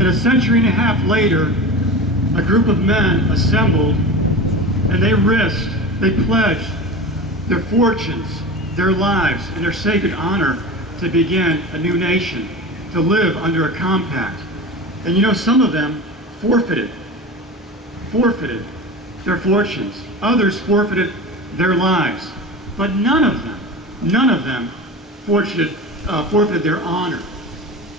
And a century and a half later, a group of men assembled and they risked, they pledged their fortunes, their lives, and their sacred honor to begin a new nation, to live under a compact. And you know, some of them forfeited their fortunes. Others forfeited their lives. But none of them forfeited their honor.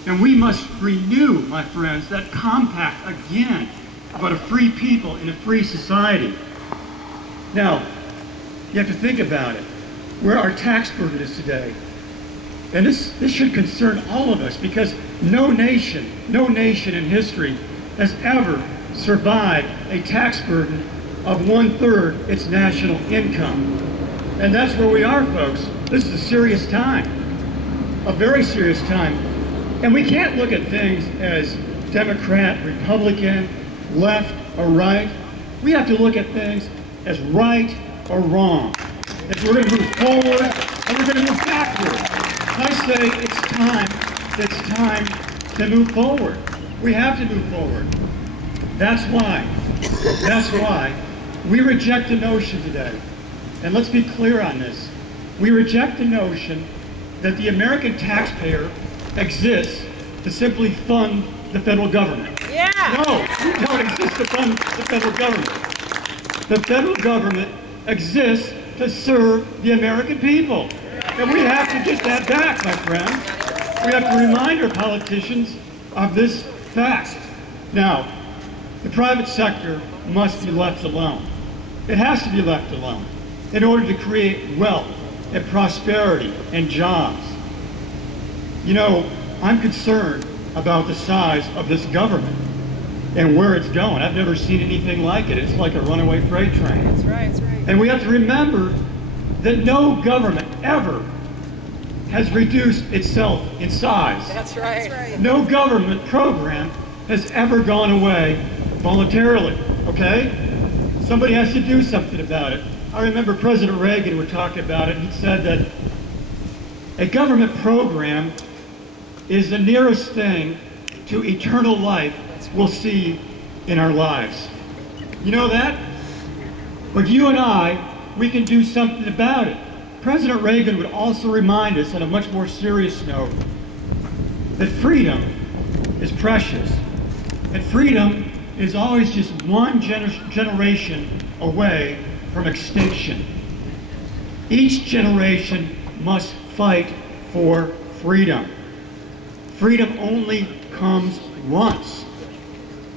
And we must renew, my friends, that compact again about a free people in a free society. Now, you have to think about it, where our tax burden is today. And this should concern all of us, because no nation in history has ever survived a tax burden of 1/3 its national income. And that's where we are, folks. This is a serious time, a very serious time. And we can't look at things as Democrat, Republican, left or right. We have to look at things as right or wrong. If we're going to move forward or we're going to move backward. I say it's time to move forward. We have to move forward. That's why we reject the notion today, and let's be clear on this, we reject the notion that the American taxpayer exists to simply fund the federal government. Yeah. No, we don't exist to fund the federal government. The federal government exists to serve the American people. And we have to get that back, my friends. We have to remind our politicians of this fact. Now, the private sector must be left alone. It has to be left alone in order to create wealth and prosperity and jobs. You know, I'm concerned about the size of this government and where it's going. I've never seen anything like it. It's like a runaway freight train. That's right, that's right. And we have to remember that no government ever has reduced itself in size. That's right. That's right. No government program has ever gone away voluntarily, okay? Somebody has to do something about it. I remember President Reagan would talk about it. He said that a government program is the nearest thing to eternal life we'll see in our lives. You know that? But you and I, we can do something about it. President Reagan would also remind us, on a much more serious note, that freedom is precious. And freedom is always just one generation away from extinction. Each generation must fight for freedom. Freedom only comes once.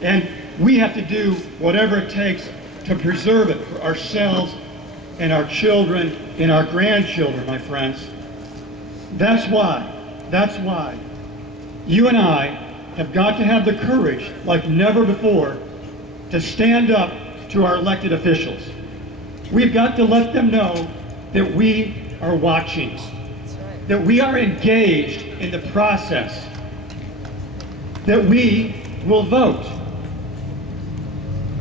And we have to do whatever it takes to preserve it for ourselves and our children and our grandchildren, my friends. That's why you and I have got to have the courage, like never before, to stand up to our elected officials. We've got to let them know that we are watching, that we are engaged in the process, that we will vote,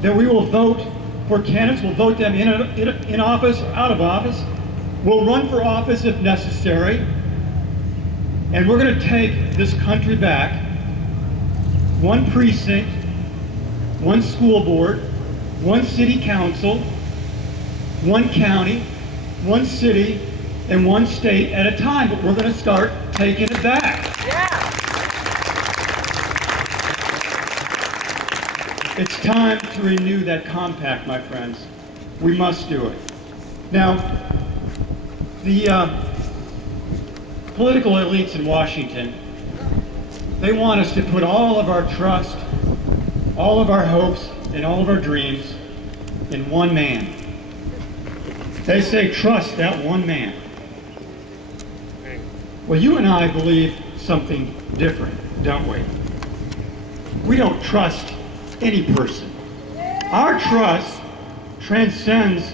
that we will vote for candidates, we'll vote them in office or out of office, we'll run for office if necessary, and we're going to take this country back, one precinct, one school board, one city council, one county, one city, and one state at a time, but we're going to start taking it back. Yeah. It's time to renew that compact, my friends. We must do it. Now, the political elites in Washington, they want us to put all of our trust, all of our hopes, and all of our dreams in one man. They say, trust that one man. Well, you and I believe something different, don't we? We don't trust any person. Our trust transcends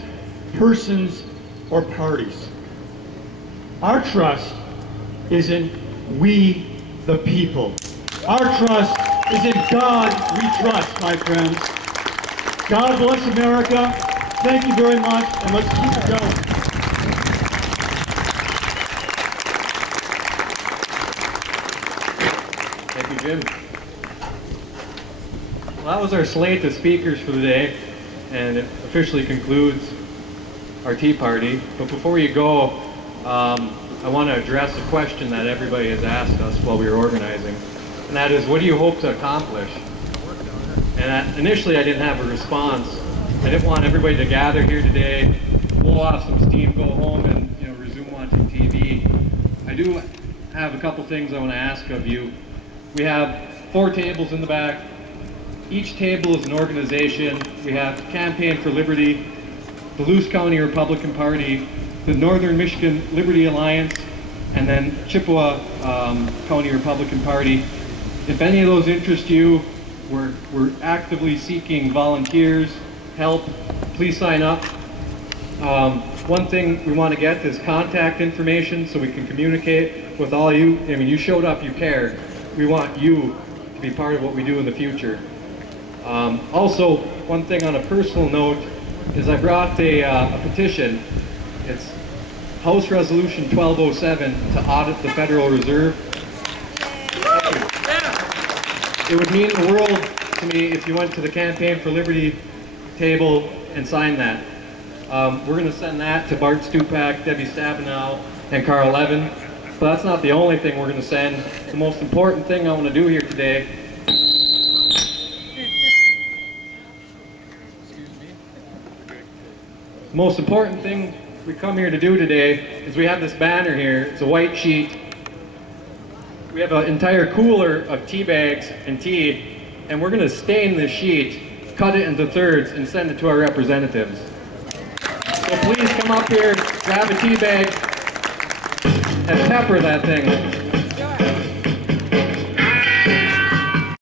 persons or parties. Our trust is in we, the people. Our trust is in God we trust, my friends. God bless America. Thank you very much, and let's keep it going. Thank you, Jim. that was our slate of speakers for the day, and it officially concludes our tea party. But before you go, I want to address a question that everybody has asked us while we were organizing, and that is, what do you hope to accomplish? And initially I didn't have a response. I didn't want everybody to gather here today, blow off some steam, go home, and resume watching TV. I do have a couple things I want to ask of you. We have 4 tables in the back. Each table is an organization. We have Campaign for Liberty, the Luce County Republican Party, the Northern Michigan Liberty Alliance, and then Chippewa County Republican Party. If any of those interest you, we're actively seeking volunteers, help. Please sign up. One thing we want to get is contact information so we can communicate with all you. I mean, you showed up, you cared. We want you to be part of what we do in the future. Also, one thing on a personal note is I brought a petition. It's House Resolution 1207 to audit the Federal Reserve. It would mean the world to me if you went to the Campaign for Liberty table and signed that. We're going to send that to Bart Stupak, Debbie Stabenow, and Carl Levin. But that's not the only thing we're going to send. The most important thing I want to do here today The most important thing we come here to do today is we have this banner here. It's a white sheet. We have an entire cooler of tea bags and tea, and we're going to stain this sheet, cut it into thirds, and send it to our representatives. So please come up here, grab a tea bag, and pepper that thing.